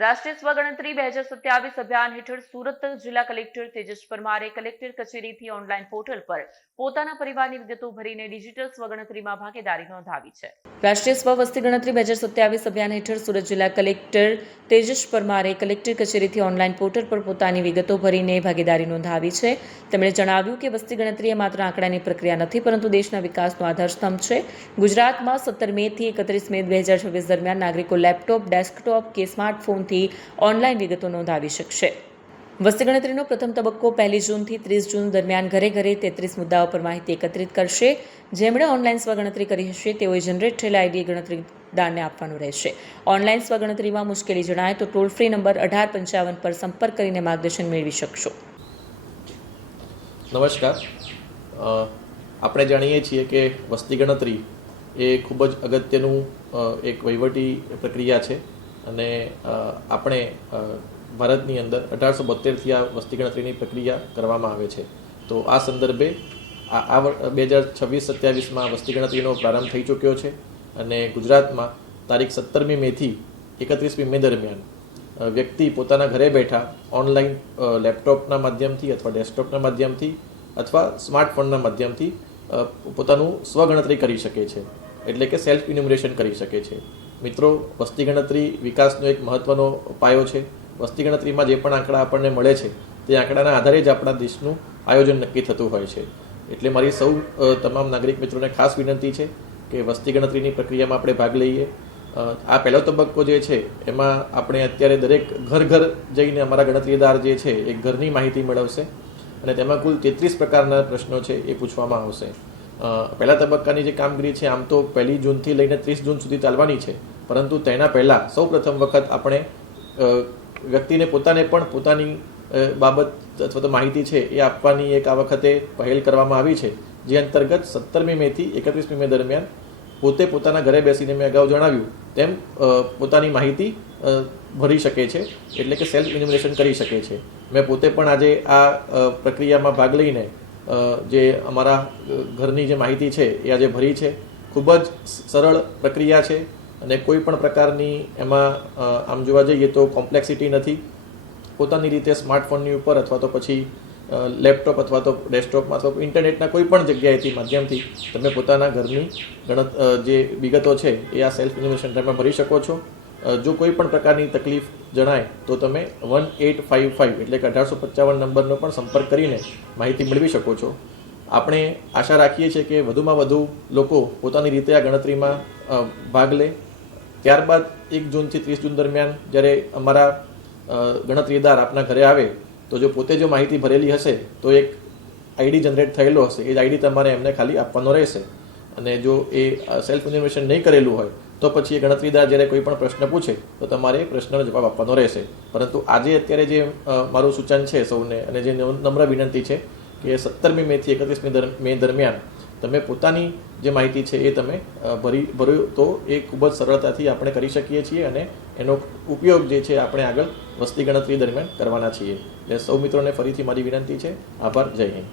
રાષ્ટ્રીય સ્વગણતરી 2027 અભિયાન હેઠળ સુરત જિલ્લા કલેક્ટર તેજસ પરમારે કલેક્ટર કચેરીથી ઓનલાઈન પોર્ટલ પર પોતાના પરિવારની વિગતો ભરીને ડિજિટલ સ્વગણતરીમાં ભાગીદારી નોંધાવી છે। રાષ્ટ્રીય સ્વ વસ્તી ગણતરી 2027 અભિયાન હેઠળ સુરત જિલ્લા કલેક્ટર તેજસ પરમારે કલેક્ટર કચેરીથી ઓનલાઈન પોર્ટલ પર પોતાની વિગતો ભરીને ભાગીદારી નોંધાવી છે। તેમણે જણાવ્યું કે વસ્તી ગણતરી એ માત્ર આંકડાની પ્રક્રિયા નથી, પરંતુ દેશના વિકાસનો આધારસ્તંભ છે। ગુજરાતમાં 17 મેથી 31 મે 2026 દરમિયાન નાગરિકો લેપટોપ, ડેસ્કટોપ કે સ્માર્ટફોનથી ઓનલાઈન વિગતો નોંધાવી શકશે। વસ્તી ગણતરીનો પ્રથમ તબક્કો 1 જૂનથી 30 જૂન દરમિયાન ઘરે ઘરે 33 મુદ્દાઓ પર માહિતી એકત્રિત કરશે। જેમણે ઓનલાઈન સ્વગણતરી કરી હશે તેઓએ જનરેટ થયેલા આઈડી ગણતરીદારને આપવાનું રહેશે। ઓનલાઈન સ્વગણતરીમાં મુશ્કેલી જણાય તો ટોલ ફ્રી નંબર 1855 પર સંપર્ક કરીને માર્ગદર્શન મેળવી શકશો। નમસ્કાર, આપણે જાણીએ છીએ કે વસ્તી ગણતરી એ ખૂબ જ અગત્યનું એક વહીવટી પ્રક્રિયા છે અને આપણે ભારતની અંદર 1872થી આ વસ્તી ગણતરીની પ્રક્રિયા કરવામાં આવે છે। તો આ સંદર્ભે આ 2026-27માં વસ્તી ગણતરીનો પ્રારંભ થઈ ચૂક્યો છે અને ગુજરાતમાં તારીખ 17મી મેથી 31મી મે દરમિયાન વ્યક્તિ પોતાના ઘરે બેઠા ઓનલાઈન લેપટોપના માધ્યમથી અથવા ડેસ્કટોપના માધ્યમથી અથવા સ્માર્ટફોનના માધ્યમથી પોતાનું સ્વગણતરી કરી શકે છે, એટલે કે સેલ્ફ ઇન્યુમરેશન કરી શકે છે। મિત્રો, વસ્તી ગણતરી વિકાસનો એક મહત્ત્વનો પાયો છે। વસ્તી ગણતરીમાં જે પણ આંકડા આપણને મળે છે તે આંકડાના આધારે જ આપણા દેશનું આયોજન નક્કી થતું હોય છે। એટલે મારી સૌ તમામ નાગરિક મિત્રોને ખાસ વિનંતી છે કે વસ્તી ગણતરીની પ્રક્રિયામાં આપણે ભાગ લઈએ। આ પહેલો તબક્કો જે છે એમાં આપણે અત્યારે દરેક ઘર જઈને અમારા ગણતરીદાર જે છે એ ઘરની માહિતી મેળવશે અને તેમાં કુલ 33 પ્રકારના પ્રશ્નો છે એ પૂછવામાં આવશે। પહેલા તબક્કાની જે કામગીરી છે આમ તો 1 જૂનથી લઈને 30 જૂન સુધી ચાલવાની છે, પરંતુ તેના પહેલાં સૌ પ્રથમ વખત આપણે વ્યક્તિને પોતાને પણ પોતાની બાબત અથવા તો માહિતી છે એ આપવાની એક આ વખતે પહેલ કરવામાં આવી છે, જે અંતર્ગત 17મી મેથી 31મી મે દરમિયાન પોતે પોતાના ઘરે બેસીને મેં અગાઉ જણાવ્યું તેમ પોતાની માહિતી ભરી શકે છે, એટલે કે સેલ્ફ ઇન્યુમરેશન કરી શકે છે। મેં પોતે પણ આજે આ પ્રક્રિયામાં ભાગ લઈને જે અમારા ઘરની જે માહિતી છે એ આજે ભરી છે। ખૂબ જ સરળ પ્રક્રિયા છે અને કોઈ પણ પ્રકારની એમાં આમ જોવા જઈએ તો કોમ્પ્લેક્સિટી નથી। પોતાની રીતે સ્માર્ટફોનની ઉપર અથવા તો પછી લેપટોપ અથવા તો ડેસ્કટોપમાં અથવા ઇન્ટરનેટના કોઈ પણ જગ્યાએથી માધ્યમથી તમે પોતાના ઘરની જે વિગતો છે એ આ સેલ્ફ ઇન્યુમરેશન ટાઈમમાં ભરી શકો છો। જો કોઈ પણ પ્રકારની તકલીફ જણાય તો તમે 1855 એટલે કે 1855 નંબરનો પણ સંપર્ક કરીને માહિતી મેળવી શકો છો। આપણે આશા રાખીએ છીએ કે વધુમાં વધુ લોકો પોતાની રીતે આ ગણતરીમાં ભાગ લે। ત્યારબાદ 1 જૂનથી 30 જૂન દરમિયાન જ્યારે અમારા ગણતરીદાર આપના ઘરે આવે તો જો પોતે જો માહિતી ભરેલી હશે તો એક આઈડી જનરેટ થયેલો હશે, એ આઈડી તમારે એમને ખાલી આપવાનો રહેશે અને જો એ સેલ્ફ ઇન્યુમરેશન નહીં કરેલું હોય તો પછી એ ગણતરીદાર જ્યારે કોઈ પણ પ્રશ્ન પૂછે તો તમારે એ પ્રશ્નનો જવાબ આપવાનો રહેશે। પરંતુ આજે અત્યારે જે મારું સૂચન છે સૌને અને જે નમ્ર વિનંતી છે કે 17મી મેથી 31મી મે દરમિયાન તમે પોતાની જે માહિતી છે એ તમે ભર્યું તો એ ખૂબ જ સરળતાથી આપણે કરી શકીએ છીએ અને એનો ઉપયોગ જે છે આપણે આગળ વસ્તી ગણતરી દરમિયાન કરવાના છીએ। એટલે સૌ મિત્રોને ફરીથી મારી વિનંતી છે। આભાર, જય હિન્દ।